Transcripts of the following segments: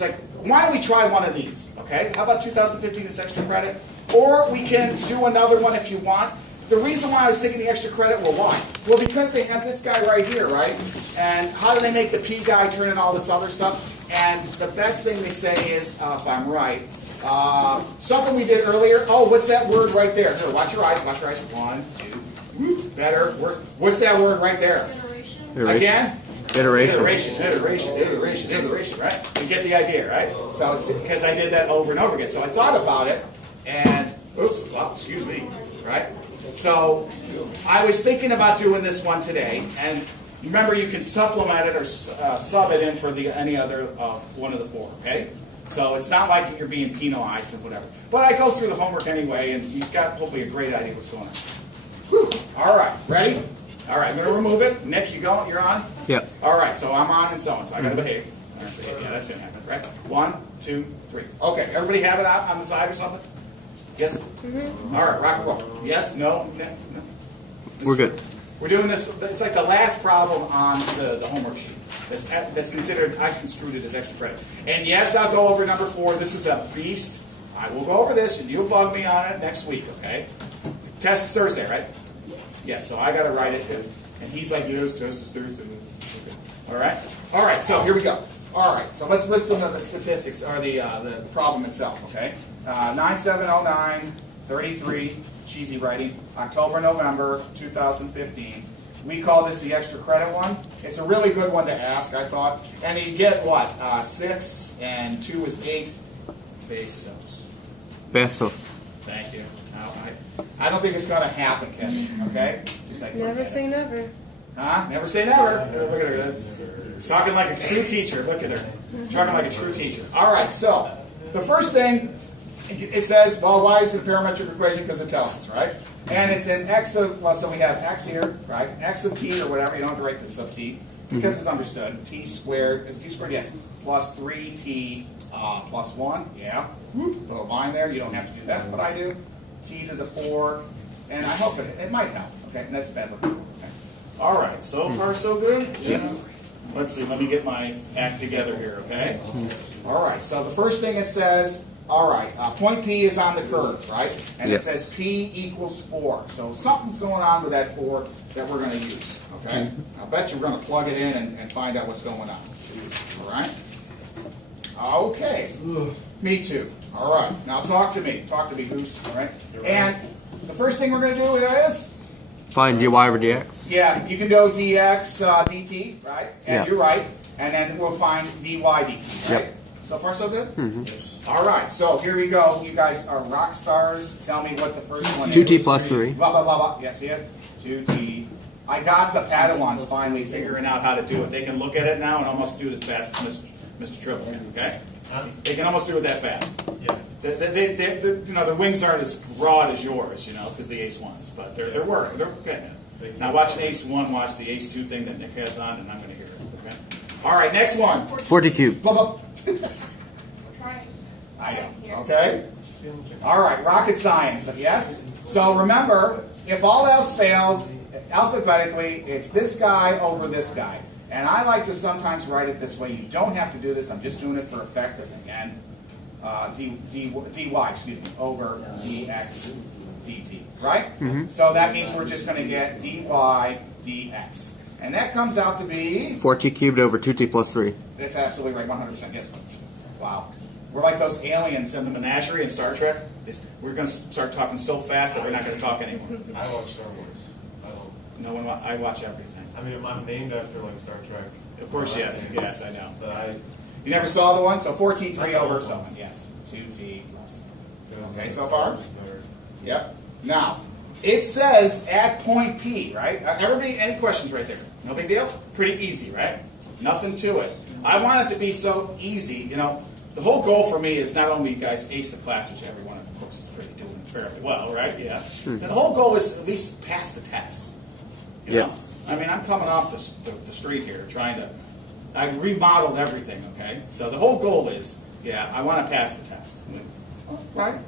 She's like, why don't we try one of these, okay? How about 2015 is extra credit? Or we can do another one if you want. The reason why I was thinking the extra credit, well, why? Well, because they have this guy right here, right? And how do they make the P guy turn in all this other stuff? And the best thing they say is, if I'm right, something we did earlier. Oh, what's that word right there? Here, watch your eyes, watch your eyes. 1, 2, better. What's that word right there? Iteration. Again? Iteration, right? You get the idea, right? So it's because I did that over and over again. So I thought about it, and, oops, well, excuse me, right? So I was thinking about doing this one today, and remember you can supplement it or sub it in for any other one of the 4, okay? So it's not like you're being penalized and whatever. But I go through the homework anyway, and you've got hopefully a great idea what's going on. Whew. All right, ready? All right, I'm going to remove it. Nick, you go? You're on? Yep. All right, so I'm on and so on, so I got to behave. Yeah, that's going to happen, right? 1, 2, 3. Okay, everybody have it out on the side or something? Yes? Mm-hmm. All right, rock and roll. Yes? No? No? We're good. We're doing this, it's like the last problem on the homework sheet. That's considered, I construed it as extra credit. And yes, I'll go over number 4. This is a beast. I will go over this, and you'll bug me on it next week, okay? Test is Thursday, right? Yes. Yeah, so I got to write it. And he's like, yes, test is Thursday. Okay. All right? All right, so here we go. All right, so let's listen to the statistics, or the problem itself, okay? 9709, 33, cheesy writing, October, November, 2015. We call this the extra credit one. It's a really good one to ask, I thought. And you get what? 6 and 2 is 8 pesos. Pesos. Thank you. Now, I don't think it's going to happen, Ken. Okay? She's like, Never say never. Huh? Never say never. Look at her. That's talking like a true teacher. Look at her. Talking like a true teacher. All right, so the first thing, it says, well, why is it a parametric equation? Because it tells us, right? And it's an x of, well, so we have x here, right? X of t or whatever. You don't have to write this sub t because it's understood. T squared, is t squared? Yes. Plus 3t plus 1. Yeah. Whoop, little line there. You don't have to do that, but I do. T to the 4. And I hope it might help. Okay, and that's bad looking. Okay. All right, so far so good? Yes. Let's see, let me get my act together here, okay? All right, so the first thing it says, all right, point P is on the curve, right? And Yep. it says P equals 4. So something's going on with that 4 that we're going to use, okay? I bet you're going to plug it in and find out what's going on. All right? Okay. Me too. All right, now talk to me. Talk to me, Goose, all right? And the first thing we're going to do is, Find dy over dx. yeah, you can do dx dt, right? And Yeah. you're right. And then we'll find dy dt, right? Yep. So far, so good? Mm-hmm. All right, so here we go. You guys are rock stars. Tell me what the first one is. 2t plus 3. Blah, blah, blah, blah. Yeah, see it? 2t. I got the Padawans finally figuring out how to do it. They can look at it now and almost do it as fast as Mr. Triple can, okay? They can almost do it that fast. Yeah. You know, their wings aren't as broad as yours, you know, because the Ace ones, but they're working. They're getting it. Now watch an Ace 1, watch the Ace 2 thing that Nick has on, and I'm going to hear it. Okay. All right, next one. 40 cubed. Blah, blah. Try. I know. Okay. All right, rocket science. Yes. So remember, if all else fails, alphabetically, it's this guy over this guy. And I like to sometimes write it this way. You don't have to do this. I'm just doing it for effect, because again, dy, excuse me, over dx dt, right? Mm-hmm. So that means we're just going to get dy dx. And that comes out to be, 4t cubed over 2t plus 3. that's absolutely right, 100%, yes. Wow. We're like those aliens in the menagerie in Star Trek. We're going to start talking so fast that we're not going to talk anymore. I watch Star Wars. No one, I watch everything. I mean, I'm named after like Star Trek. Of course, yes, yes, I know. But You never saw the one? So 4t3 over someone, yes. 2t plus 3. Okay, so far? Yep. Now, it says at point P, right? Everybody, any questions right there? No big deal? Pretty easy, right? Nothing to it. I want it to be so easy, you know. The whole goal for me is not only you guys ace the class, which every one of the books is pretty doing fairly well, right? Yeah. The whole goal is at least pass the test. You know? Yeah. I mean, I'm coming off the street here trying to, I've remodeled everything, okay? So the whole goal is, yeah, I want to pass the test. Right.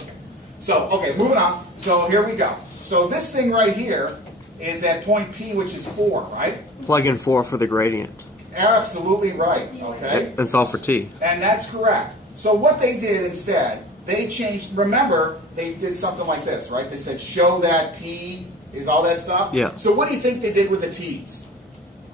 Okay. So, okay, moving on. So here we go. So this thing right here is at point P, which is 4, right? Plug in 4 for the gradient. absolutely right, okay? And solve for t. And that's correct. So what they did instead, they changed, remember, they did something like this, right? They said, show that P is all that stuff. Yeah. So what do you think they did with the T's?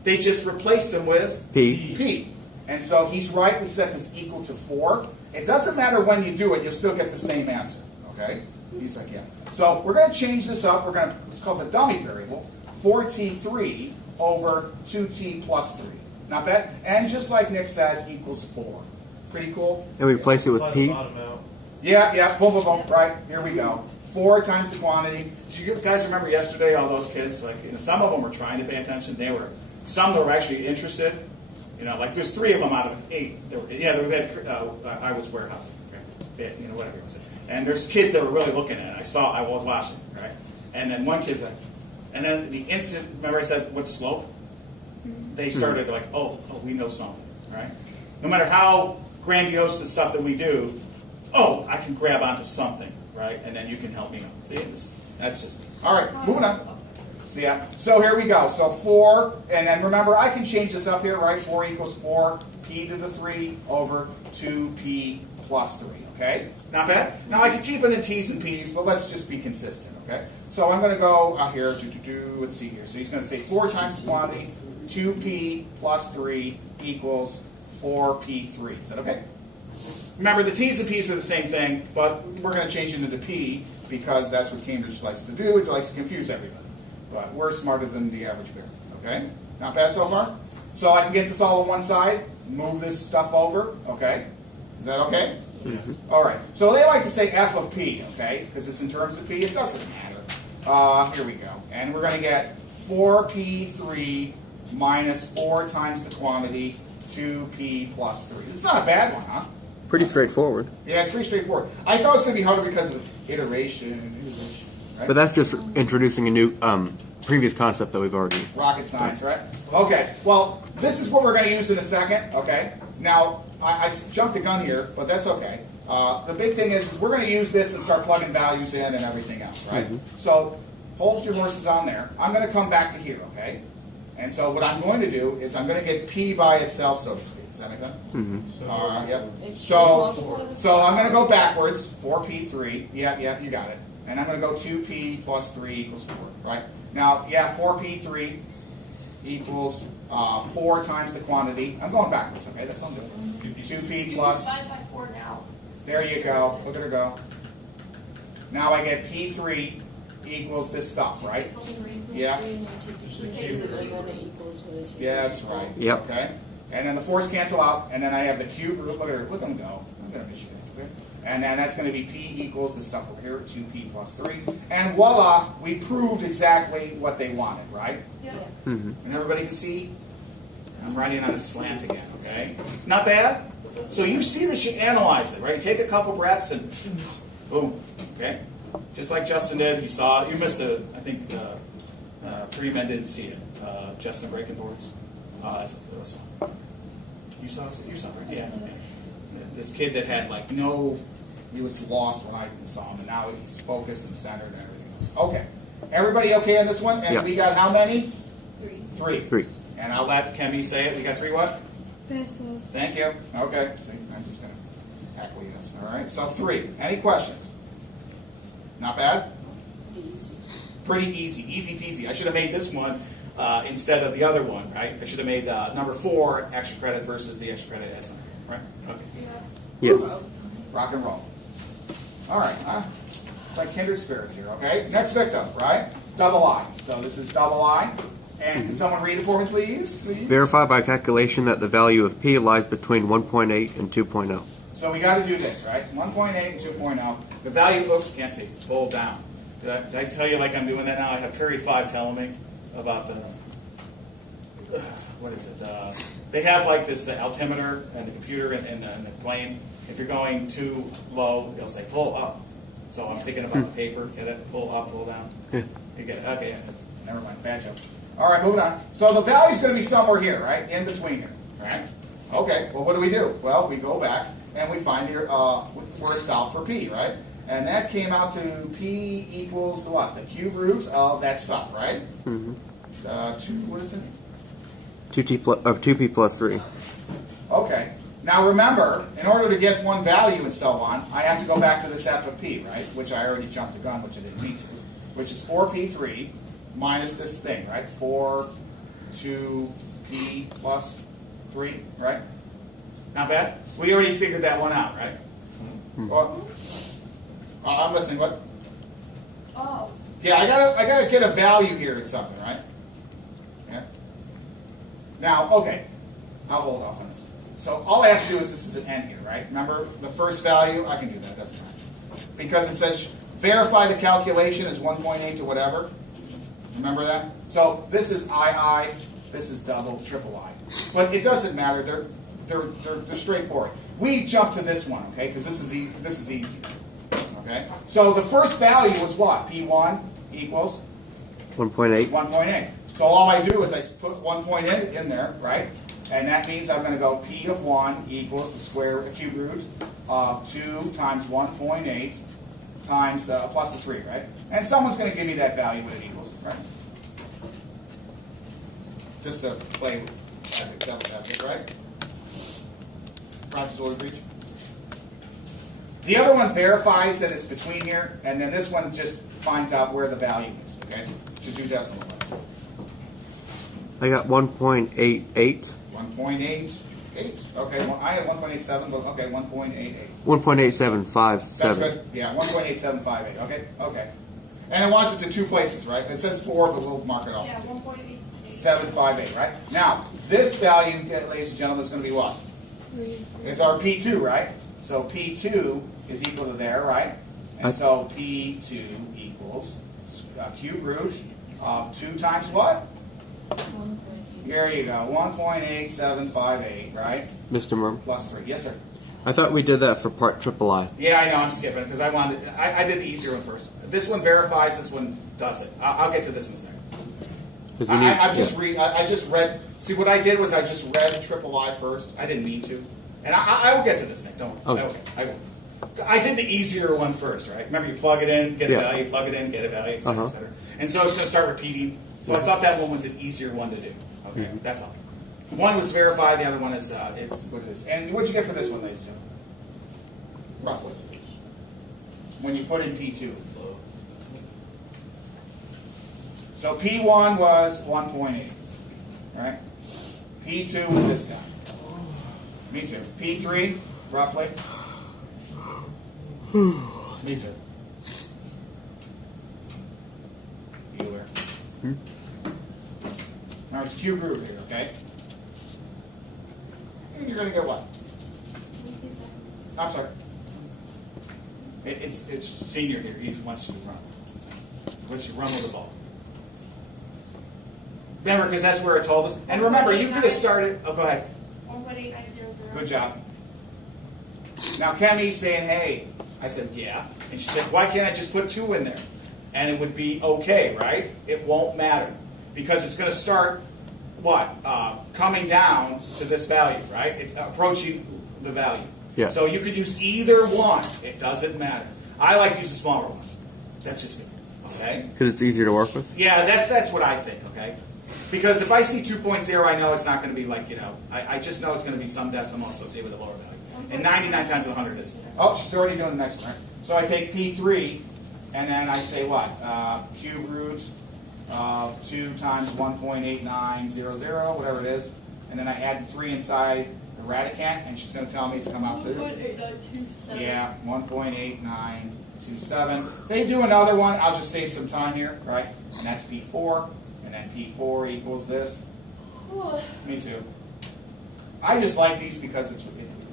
They just replaced them with P. P. And so he's right, we set this equal to 4. It doesn't matter when you do it, you'll still get the same answer, okay? He's like, yeah. So we're going to change this up. We're going to, it's called the dummy variable, 4t3 over 2t plus 3. Not bad? And just like Nick said, equals 4. Pretty cool? And we replace it with Find p. the bottom out. Yeah, boom, boom, boom. Right, here we go. 4 times the quantity. Did you guys remember yesterday all those kids? Like, some of them were trying to pay attention. Some were actually interested. Like there's 3 of them out of 8. They had, I was warehousing. Okay? Whatever it was. And there's kids that were really looking at it. I was watching, right? And then one kid's like, and then the instant, remember I said, what slope? They started like, oh, we know something, right? No matter how grandiose the stuff that we do, I can grab onto something, right? And then you can help me out. See, that's just, all right, moving on. See ya. So here we go. So 4, and then remember, I can change this up here, right? 4 equals 4, p to the 3 over 2p plus 3, okay? Not bad? Now I could keep it in t's and p's, but let's just be consistent, okay? So I'm going to go out here, let's see here. So he's going to say 4 times the quantity, 2p plus 3 equals 4p3. Is that okay? Remember, the t's and p's are the same thing, but we're going to change it into p because that's what Cambridge likes to do. It likes to confuse everybody. But we're smarter than the average bear, okay? Not bad so far? So I can get this all on one side, move this stuff over, okay? Is that okay? Yes. All right. So they like to say f of p, okay? Because it's in terms of p. It doesn't matter. Here we go. And we're going to get 4p3 minus 4 times the quantity, 2p plus 3. This is not a bad one, huh? Pretty straightforward. Yeah, it's pretty straightforward. I thought it was going to be harder because of iteration. Right? But that's just introducing a new previous concept that we've already. Rocket science, right? Okay, well, this is what we're going to use in a second, okay? Now, I jumped the gun here, but that's okay. The big thing is we're going to use this and start plugging values in and everything else, right? Mm-hmm. So, hold your horses on there. I'm going to come back to here, okay? And so what I'm going to do is I'm going to get p by itself, so to speak. Does that make sense? Mm-hmm. Yep. So I'm going to go backwards, 4p3. Yeah, you got it. And I'm going to go 2p plus 3 equals 4, right? Now, 4p3 equals 4 times the quantity. I'm going backwards, okay? That's what I'm doing. 2p plus. Divide by 4 now. There you go. Look at her go. Now I get p3 equals this stuff, right? Yeah. Yeah, that's right. Yep. Okay. And then the 4's cancel out, and then I have the cube root. Look at her. Look at them go. I'm going to miss you guys, okay? And then that's going to be p equals the stuff over here, 2p plus 3. And voila, we proved exactly what they wanted, right? Yeah. Mm-hmm. And everybody can see? I'm writing on a slant again, okay? Not bad? So you see this, you analyze it, right? You take a couple breaths and boom, okay? Just like Justin did, you saw, you missed it, I think pre-men didn't see it. Justin breaking boards. That's this one. You saw it, right? Yeah. This kid that had like he was lost when I saw him, and now he's focused and centered and everything else. Okay. Everybody okay on this one? And Yeah. we got how many? 3. 3. And I'll let Kemi say it. We got 3 what? Pesos. Thank you. Okay. See, I'm just going to acquiesce. All right. So 3. Any questions? Not bad? Pretty easy. Easy peasy. I should have made this one instead of the other one, right? I should have made number 4 extra credit versus the extra credit as right? Okay. Yes. Rock and roll. All right. It's like kindred spirits here, okay? Next victim, right? Double I. So this is double I. And can someone read it for me, please? Verify by calculation that the value of p lies between 1.8 and 2.0. So we got to do this, right? 1.8 and 2.0. The value, oops, can't see. Fold down. Did I tell you like I'm doing that now? I have period 5 telling me about the, what is it? They have like this altimeter and the computer and the plane. If you're going too low, they'll say pull up. So I'm thinking about the paper. Get it? Pull up, pull down. Yeah. You get it? Okay. Yeah. Never mind. Bad joke. All right, moving on. So the value's going to be somewhere here, right? In between here. All right? Okay. Well, what do? Well, we go back and we find here where it's solved for p, right? And that came out to p equals the what? The cube root of that stuff, right? Mm-hmm. 2, what is it? 2p plus 3. Okay. Now remember, in order to get one value and so on, I have to go back to this f of p, right? Which I already jumped the gun, which I didn't need to. Which is 4p3 minus this thing, right? 4, 2p plus 3, right? Not bad? We already figured that one out, right? Well, I'm listening, what? Oh. Yeah, I gotta get a value here at something, right? Yeah. Now, okay, I'll hold off on this. So all I have to do is this is an n here, right? Remember the first value? I can do that. That's fine. Because it says verify the calculation is 1.8 to whatever. Remember that? So this is II. This is double, triple I. But it doesn't matter. They're straightforward. We jump to this one, okay? Because this is easy. Okay. So the first value was what? P1 equals 1.8. 1.8. So all I do is I put 1 point in there, right? And that means I'm going to go P of 1 equals the cube root of 2 times 1.8 times the plus the 3, right? And someone's going to give me that value what it equals, right? Just to play with devil's advocate, right? Practice order breach. The other one verifies that it's between here, and then this one just finds out where the value is, okay? To do decimal places. I got 1.88. 1.88. Okay, well, I had 1.87, but okay, 1.88. 1.8757. That's good. Yeah, 1.8758. Okay, okay. And it wants it to two places, right? It says 4, but we'll mark it off. Yeah, 1.8. 758, right? Now, this value, ladies and gentlemen, is going to be what? It's our P2, right? So P2 is equal to there, right? And so P2 equals cube root of 2 times what? Here you go, 1.8758, right? Mr. Murmer, Plus 3. Yes, sir. I thought we did that for part triple I. Yeah, I know, I'm skipping it because I did the easier one first. This one verifies, this one doesn't. I'll get to this in a second. I just read, see what I did was I just read triple I first. I didn't mean to. And I will get to this thing, don't worry. Okay. I will. I did the easier one first, right? Remember you plug it in, get a value, plug it in, get a value, et cetera, et cetera. And so it's going to start repeating. So I thought that one was an easier one to do. Okay, that's all. One was verified, the other one is it's what it is. And what'd you get for this one, ladies and gentlemen? Roughly. When you put in P2. So P1 was 1.8, right? P2 was this guy. Me too. P3, roughly. Me too. Bueller. Now it's cube root here, okay? And you're going to get what? I'm sorry. It's senior here. He wants you to run. Wants you to run with the ball. Remember, because that's where it told us. And remember, you could have started. Oh, go ahead. 1.8900. Good job. Now, Kemi's saying, hey. I said, yeah. And she said, why can't I just put 2 in there? And it would be okay, right? It won't matter. Because it's going to start, what? Coming down to this value, right? It's approaching the value. Yeah. So you could use either one. It doesn't matter. I like to use the smaller one. That's just me. Okay? Because it's easier to work with? Yeah, that's what I think, okay? Because if I see 2.0, I know it's not going to be like, I just know it's going to be some decimal associated with a lower value. And 99 times 100 is. Oh, she's already doing the next one, right? So I take P3, and then I say what? Cube root of 2 times 1.8900, whatever it is. And then I add the 3 inside the radicand, and she's going to tell me it's come out to. 1.8927. Yeah, 1.8927. They do another one. I'll just save some time here, right? And that's P4. And then P4 equals this. Me too. I just like these because it's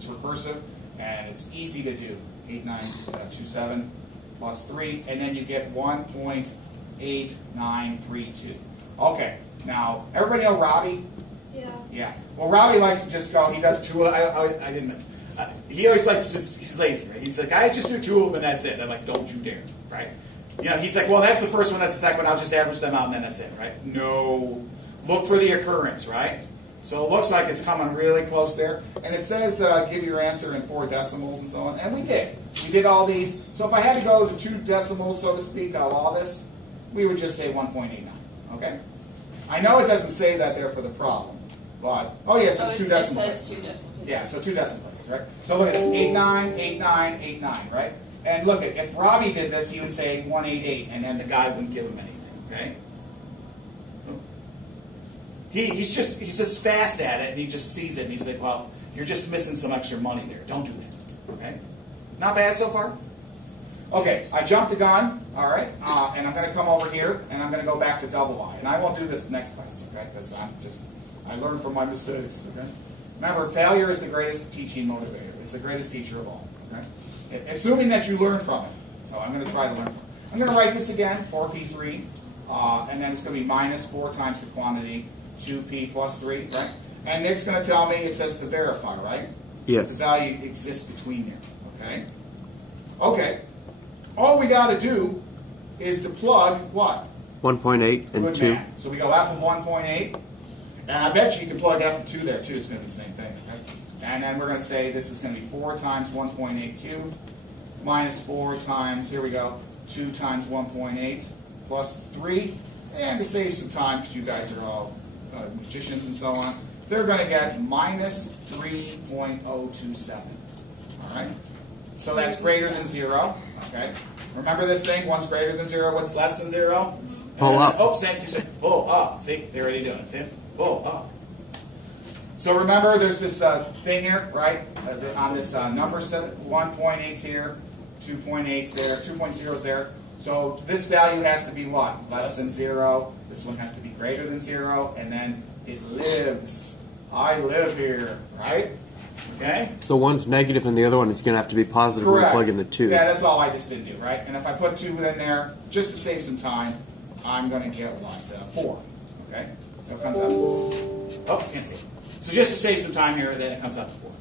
recursive and it's easy to do. 8927 plus 3, and then you get 1.8932. Okay, now everybody know Robbie? Yeah. Yeah. Well, Robbie likes to just go. He does 2. I didn't. He always likes to just. He's lazy, right? He's like, I just do 2 of them and that's it. I'm like, don't you dare, right? He's like, well, that's the first one, that's the second one. I'll just average them out and then that's it, right? No. Look for the occurrence, right? So it looks like it's coming really close there. And it says give your answer in 4 decimals and so on. And we did. We did all these. So if I had to go to 2 decimals, so to speak, out of all this, we would just say 1.89. Okay? I know it doesn't say that there for the problem. But, oh yes, So it's two it decimal says places. 2 decimal places. Yeah, so 2 decimal places, right? So look at this, 89, 89, 89, right? And look, if Robbie did this, he would say 188, and then the guy wouldn't give him anything, okay? He's just fast at it, and he just sees it, and he's like, well, you're just missing some extra money there. Don't do that, okay? Not bad so far? Okay, I jumped the gun, all right, and I'm going to come over here, and I'm going to go back to double I. And I won't do this next class, okay, because I learn from my mistakes, okay? Remember, failure is the greatest teaching motivator. It's the greatest teacher of all, okay? Assuming that you learn from it. So I'm going to try to learn from it. I'm going to write this again, 4p3, and then it's going to be minus 4 times the quantity, 2p plus 3, right? And Nick's going to tell me it says to verify, right? Yes. The value exists between there, okay? Okay. All we got to do is to plug what? 1.8 and Good 2. man. So we go f of 1.8, and I bet you can plug f of 2 there too. It's going to be the same thing, okay? And then we're going to say this is going to be 4 times 1.8 cubed minus 4 times, here we go, 2 times 1.8 plus 3. And to save some time, because you guys are all magicians and so on, they're going to get minus 3.027. All right? So that's greater than 0. Okay? Remember this thing, one's greater than 0, what's less than 0? Pull up. Oh, you say, pull up. See, they're already doing it. See it? Pull up. So remember, there's this thing here, right? On this number set, 1.8's here, 2.8's there, 2.0's there. So this value has to be what? Less than 0. This one has to be greater than 0, and then it lives. I live here, right? Okay? So one's negative and the other one is going to have to be positive when we Correct. plug in the 2. Yeah, that's all I just didn't do, right? And if I put 2 in there, just to save some time, I'm going to get what? 4. Okay? It comes out. Oh, can't see it. So just to save some time here, then it comes out to 4.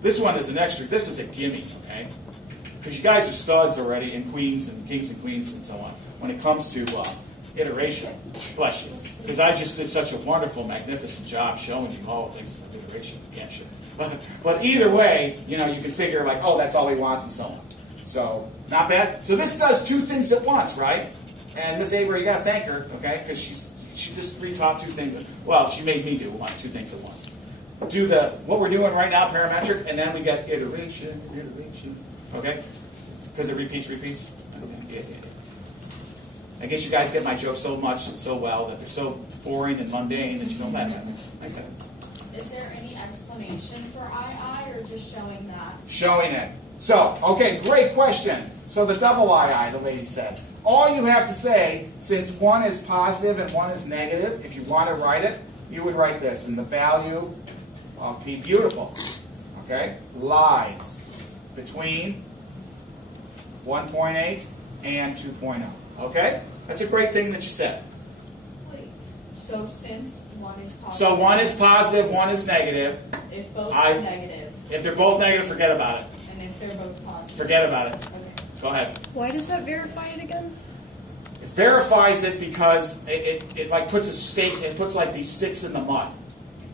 This one is an extra. This is a gimme, okay? Because you guys are studs already, and queens and kings and queens and so on, when it comes to iteration. Bless you. Because I just did such a wonderful, magnificent job showing you all things about iteration. Yeah, sure. But either way, you know, you can figure like, oh, that's all he wants and so on. So, not bad. So this does 2 things at once, right? And Miss Aber, you got to thank her, okay? Because she just retaught 2 things. Well, she made me do 2 things at once. Do what we're doing right now, parametric, and then we get iteration, okay? Because it repeats. Yeah. I guess you guys get my jokes so much and so well that they're so boring and mundane that you don't laugh at them. Okay. Is there any explanation for II or just showing that? Showing it. So, okay, great question. So the double II, the lady says. All you have to say, since one is positive and one is negative, if you want to write it, you would write this. And the value of P, beautiful, okay, lies between 1.8 and 2.0. Okay? That's a great thing that you said. Wait. So since one is positive. So one is positive, one is negative. If both are negative. If they're both negative, forget about it. And if they're both positive. Forget about it. Okay. Go ahead. Why does that verify it again? It verifies it because it like puts a stake. It puts like these sticks in the mud,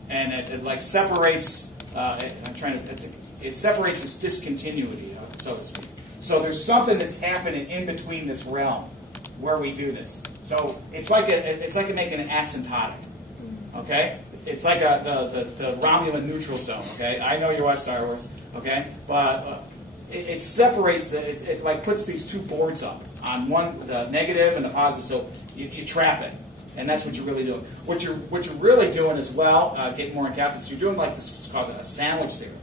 and it like separates. It separates this discontinuity, so to speak. So there's something that's happening in between this realm where we do this. So it's like making an asymptotic. Okay, it's like the Romulan neutral zone. Okay, I know you watch Star Wars. Okay, but it separates it like puts these 2 boards up on one, the negative and the positive. So you trap it, and that's what you're really doing. What you're really doing as well, getting more in calculus. You're doing like this. It's called a sandwich theorem.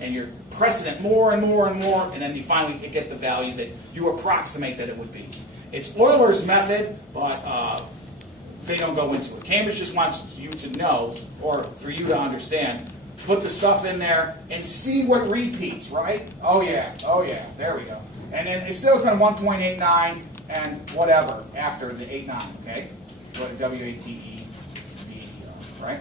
And you're pressing it more and more and more, and then you finally get the value that you approximate that it would be. It's Euler's method, but they don't go into it. Cambridge just wants you to know, or for you to understand, put the stuff in there and see what repeats, right? Oh yeah, there we go. And then it's still going to 1.89 and whatever after the 89, okay? What WATE, right?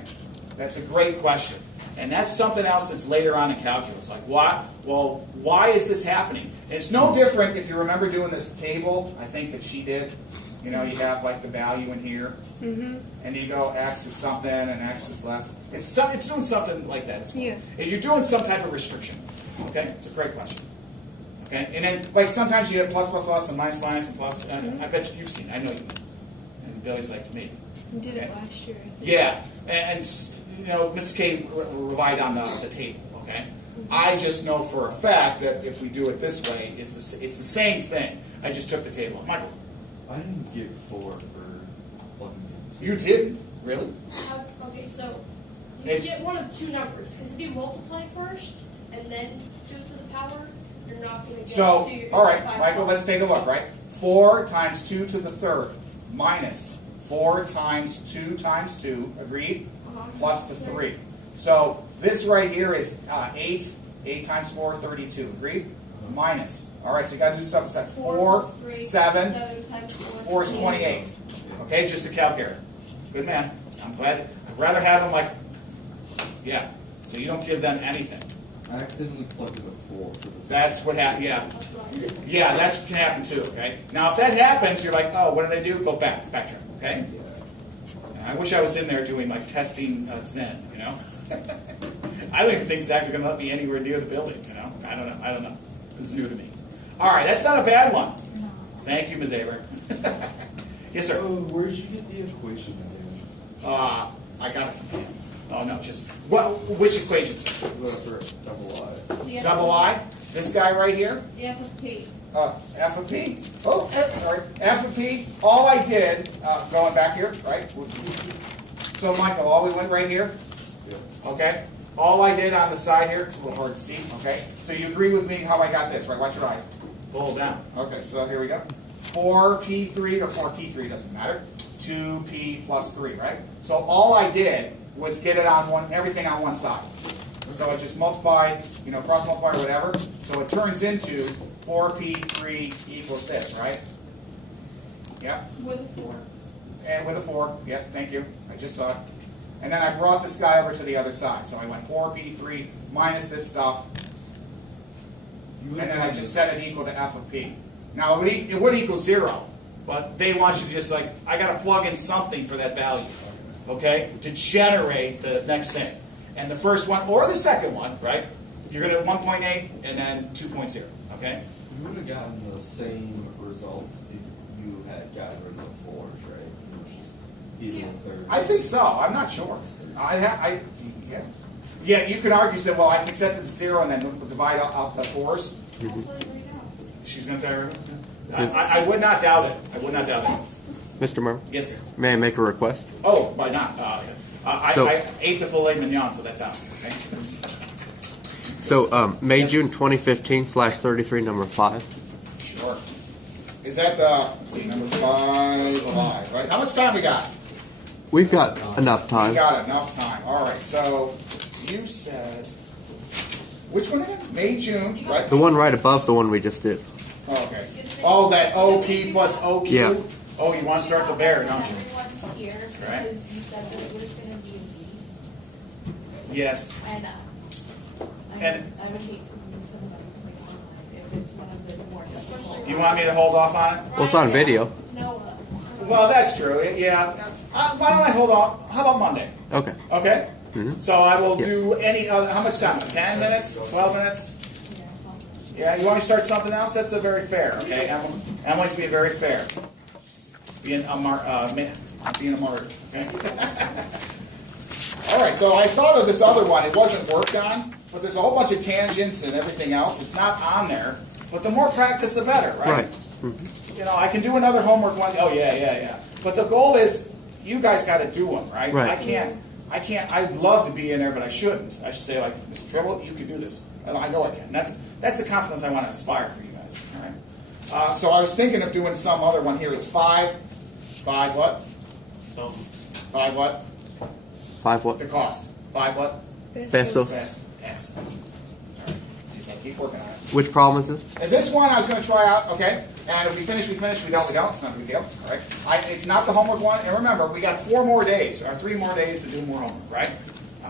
That's a great question. And that's something else that's later on in calculus. Like, why? Well, why is this happening? And it's no different if you remember doing this table, I think that she did. You know, you have like the value in here. And you go x is something and x is less. It's doing something like that as well. Yeah. If you're doing some type of restriction. Okay? It's a great question. Okay? And then, like, sometimes you have plus, plus, plus, and minus, minus, and plus. I bet you've seen it. I know you have. And Billy's like me. We did it last year. Yeah. And Mrs. K relied on the table, okay? I just know for a fact that if we do it this way, it's the same thing. I just took the table. Michael. I didn't get 4 for plugging in. You didn't? Really? Okay, so you It's- get one of two numbers, because if you multiply first and then do it to the power, you're not going to get So, 2. You're all gonna right, get 5. Michael, let's take a look, right? 4 times 2 to the third minus 4 times 2 times 2, agreed? Plus the 3. So this right here is 8. 8 times 4, 32, agreed? Minus. All right, so you got to do stuff. It's at 4, plus 3, 7, times 4 is 28. Okay, just a calculator. Good man. I'm glad. I'd rather have them like, yeah. So you don't give them anything. I accidentally plugged in a 4 for the That's what happened. Yeah, That's right. yeah. That's what can happen too. Okay. Now if that happens, you're like, oh, what did I do? Go backtrack. Okay. I wish I was in there doing like testing Zen. You know. I don't even think Zach's going to let me anywhere near the building. You know. I don't know. This is new to me. All right, that's not a bad one. Thank you, Ms. Aber. Yes, sir. Oh, where did you get the equation again? I got it from him. Oh no, just which equations? For double I. The Double I. This guy right here. The F of P. F of P. Oh, sorry. F of P. All I did, going back here, right? So, Michael, all we went right here. Yeah. Okay. All I did on the side here. It's a little hard to see. Okay. So you agree with me how I got this, right? Watch your eyes. Pull down. Okay. So here we go. 4P3 or 4T3 doesn't matter. 2P plus 3, right? So all I did was get it on everything on one side. So I just multiplied, cross multiply or whatever. So it turns into 4P3 equals this, right? Yeah. With a 4. And with a 4. Yeah, thank you. I just saw it. And then I brought this guy over to the other side. So I went 4P3 minus this stuff. And then I just set it equal to F of P. Now it would equal 0. But they want you to just I got to plug in something for that value, okay, to generate the next thing. And the first one, or the second one, right, you're going to 1.8 and then 2.0, okay? You would have gotten the same result if you had gotten rid of the 4s, right? It was just eating a third. I think so. I'm not sure. Yeah, you could argue, say, well, I can set it to 0 and then divide out the 4s. I'll tell you right now. She's going to tell you. I would not doubt it. I would not doubt it. Mr. Murmer, Yes. may I make a request? Oh, why not? So- I ate the filet mignon, so that's out. Okay? So, May, Yes. June 2015/33, number 5. Sure. Is that let's see, number 5 alive, right? How much time we got? We've got enough We time. got enough time. All right, so you said, which one again? May, June, right? The one right above the one we just did. Oh, okay. Oh, that OP plus OQ? Yeah. Oh, you want to start the bear, don't you? Everyone's here Right. because you said that it was gonna be these. Yes. And, And- I would hate to lose somebody coming online if it's one of the more difficult. You want me to hold off on it? Well, it's on video. Noah. Well, that's true. Yeah. Why don't I hold on? How about Monday? Okay. Okay? So I will Yeah. do any other, how much time? 10 minutes? 12 minutes? Yeah, something. Yeah, you want me to start something else? That's a very fair, okay? Emily's being very fair. Being a martyr, okay? All right, so I thought of this other one. It wasn't worked on, but there's a whole bunch of tangents and everything else. It's not on there, but the more practice, the better, right? Right. I can do another homework one. Oh, yeah. But the goal is, you guys got to do them, right? Right. I can't, I'd love to be in there, but I shouldn't. I should say, like, Mr. Tribble, you can do this. And I know I can. That's the confidence I want to inspire for you guys, all right? So I was thinking of doing some other one here. It's 5 what? Something. 5 what? 5 what? The cost. 5 what? Pesos. S. All right. She's like, keep working on it. Which problem is this? And this one I was going to try out, okay? And if we finish, we finish. We don't, we don't. It's not a big deal, all right? It's not the homework one. And remember, we got 4 more days, or 3 more days to do more homework, right?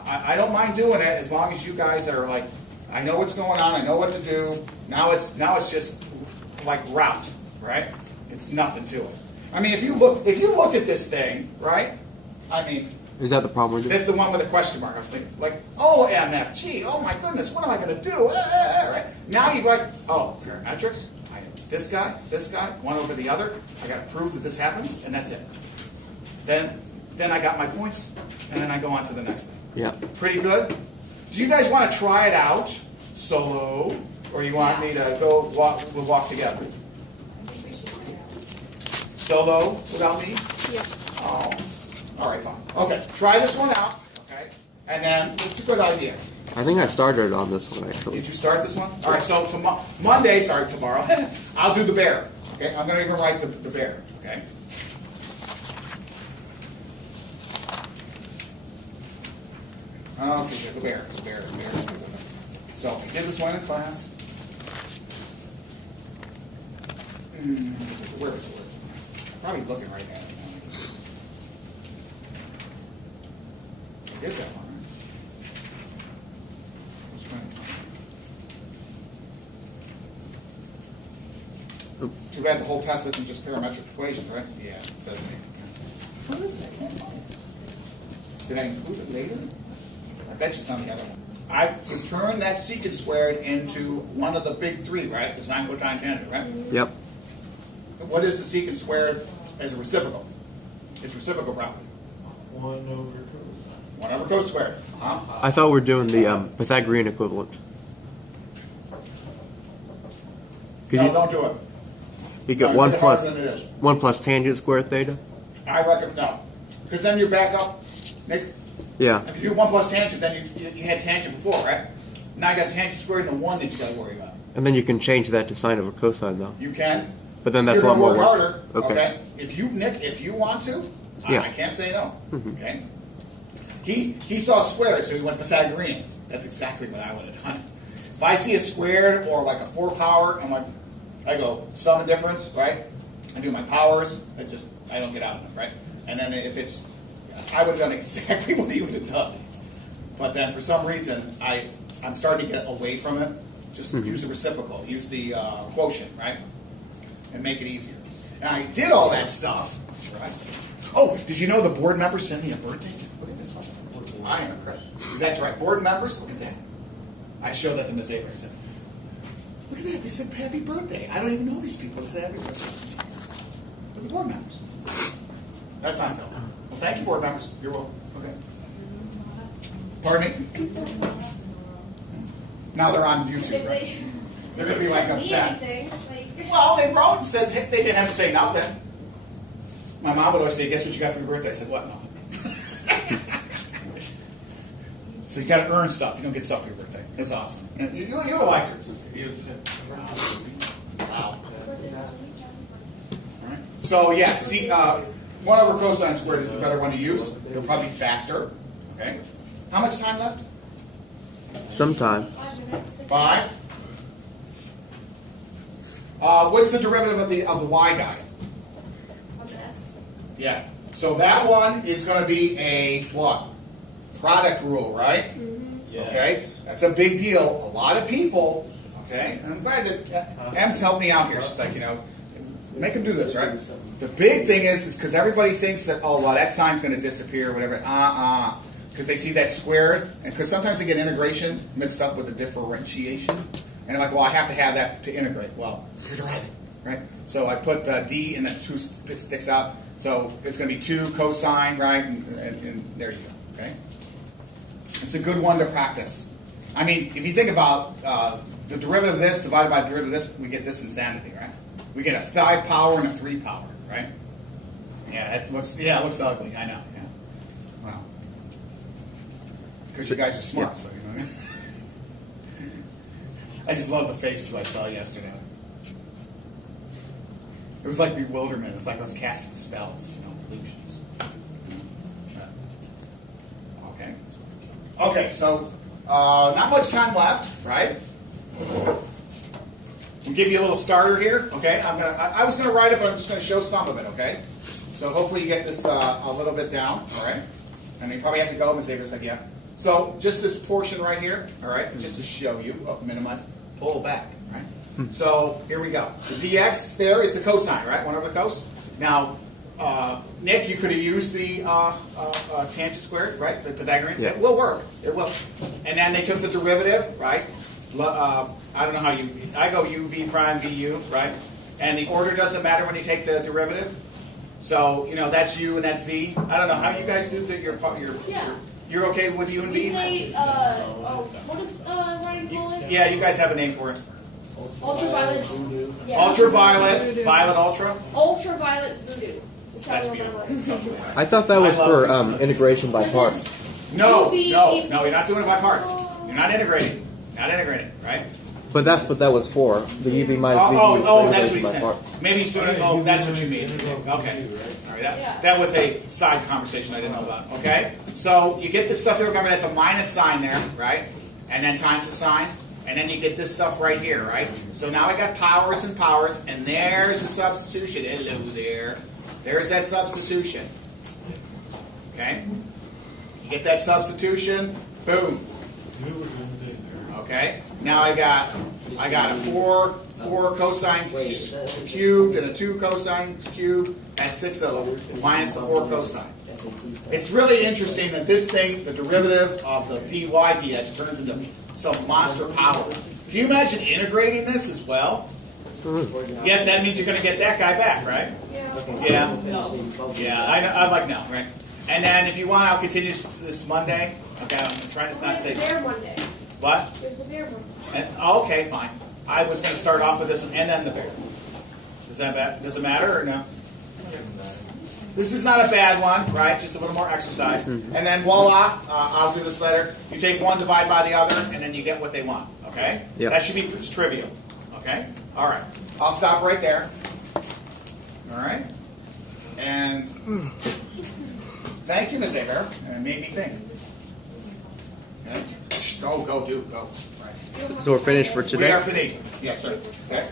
I don't mind doing it as long as you guys are like, I know what's going on. I know what to do. Now it's just like route, right? It's nothing to it. I mean, if you look at this thing, right? I mean, Is that the problem we're doing? that's the one with the question mark. I was thinking, like, oh, MFG, oh my goodness, what am I going to do? Right? Now you're like, oh, parametric, I am this guy, one over the other. I got to prove that this happens, and that's it. Then I got my points, and then I go on to the next thing. Yeah. Pretty good? Do you guys want to try it out solo, or you want me to go walk, we'll walk together? I think we should try it out. Solo without me? Yeah. Oh, all right, fine. Okay, try this one out, okay? And then, it's a good idea. I think I started on this one actually. Did you start this one? All right, so tomorrow, I'll do the bear, okay? I'm gonna even write the bear, okay? Oh, let's see here, the bear. So, we did this one in class. Where is it? Probably looking right at it. I did that one, right? I was trying to find it. Too bad the whole test isn't just parametric equations, right? Yeah, it says me. What is it? I can't find it. Did I include it later? I bet you it's on the other one. I could turn that secant squared into one of the big three, right? The sine, cosine, tangent, right? Yep. What is the secant squared as a reciprocal? Its reciprocal property. 1 over cosine. 1 over cos squared. Huh? I thought we were doing the Pythagorean equivalent. No, don't do it. You get No, one make it plus harder than it is. 1 plus tangent squared theta. I reckon no, because then you're back up. Nick, Yeah. if you do 1 plus tangent, then you had tangent before, right? Now you got tangent squared and a 1 that you got to worry about. And then you can change that to sine over cosine though. You can. But then that's a You're lot gonna more work work. harder. Okay. If you, Nick, if you want to, Yeah. I can't say no. Okay. He saw squared, so he went Pythagorean. That's exactly what I would have done. If I see a squared or like a 4 power, I go sum and difference, right? I do my powers. I don't get out enough, right? And then if it's, I would have done exactly what he would have done. But then for some reason, I'm starting to get away from it. Just use the reciprocal, use the quotient, right? And make it easier. Now I did all that stuff. Oh, did you know the board members sent me a birthday? Look at this one. I am incredible. That's right, board members. Look at that. I showed that to Ms. Avery. I said, look at that. They said happy birthday. I don't even know these people. They said happy birthday. Look at the board members. That's on film. Well, thank you, board members. You're welcome. Okay. Pardon me? Now they're on YouTube, right? They're going to be like upset. Well, they wrote and said they didn't have to say nothing. My mom would always say, guess what you got for your birthday? I said, what? Nothing. So you got to earn stuff. You don't get stuff for your birthday. It's awesome. And you'll like yours. Wow. All right. So, yeah, see, 1 over cosine squared is the better one to use. It'll probably be faster. Okay. How much time left? Sometime. 5. What's the derivative of the y guy? Yeah. So that one is going to be a what? Product rule, right? Yes. Okay. That's a big deal. A lot of people. Okay. And I'm glad that Em's helped me out here. She's like, make them do this, right? The big thing is because everybody thinks that, oh, well, that sign's going to disappear or whatever. Because they see that squared, and because sometimes they get integration mixed up with the differentiation. And they're like, well, I have to have that to integrate. Well, you're deriving, right? So I put D and then 2 sticks out. So it's going to be 2 cosine, right? And there you go, okay? It's a good one to practice. I mean, if you think about the derivative of this divided by the derivative of this, we get this insanity, right? We get a 5 power and a 3 power, right? Yeah, it looks ugly, I know, yeah. Wow. Because you guys are smart, so you know. I just love the faces I saw yesterday. It was like bewilderment. It's like I was casting spells, illusions. Okay. Okay, so not much time left, right? We'll give you a little starter here, okay? I was gonna write it, but I'm just gonna show some of it, okay? So hopefully you get this a little bit down, all right? And you probably have to go, Ms. Avery said, yeah. So just this portion right here, all right, just to show you, minimize, pull back, right? So here we go. The dx there is the cosine, right? 1 over the cos. Now, Nick, you could have used the tangent squared, right? The Pythagorean. Yeah. It will work. It will. And then they took the derivative, right? I don't know how I go u v prime vu, right? And the order doesn't matter when you take the derivative. So that's u and that's v. I don't know how you guys do your You're okay with U and We V's? say, what does Ryan call it? Yeah, you guys have a name for it. Ultraviolet. Voodoo. Yeah. Ultraviolet, violet ultra? Ultraviolet voodoo. That's how That's I remember beautiful. it. Something like that. I thought that was I for love this. integration by But parts. it's No, UV no, you're not doing it by parts. You're not integrating. Not integrating, right? But that's what that was for. The UV minus VV was Oh, for that's what integration he's by saying. parts. Maybe he's doing it, oh, that's what you mean. Okay, sorry, that was a side conversation I didn't know about, okay? So you get this stuff here, remember that's a minus sign there, right? And then times the sign, and then you get this stuff right here, right? So now I got powers and powers, and there's the substitution. Hello there. There's that substitution. Okay? You get that substitution, boom. Okay? Now I got a 4 cosine cubed and a 2 cosine cubed, and 6 of them, minus the 4 cosine. It's really interesting that this thing, the derivative of the dy dx, turns into some monster power. Can you imagine integrating this as well? Yeah, that means you're going to get that guy back, right? Yeah. Yeah. Yeah, I like no, right? And then if you want, I'll continue this Monday. Okay, I'm trying to not There's the say bear one day. what. There's the bear one. And, okay, fine. I was going to start off with this one and then the bear. Does that does it matter or no? This is not a bad one, right? Just a little more exercise. And then voila, I'll do this later. You take one, divide by the other, and then you get what they want. Okay? Yep. That should be trivial. Okay? All right. I'll stop right there. All right? And thank you, Ms. Aver. It made me think. Okay? Go. Right. So we're finished for today? We are finished. Yes, sir. Okay.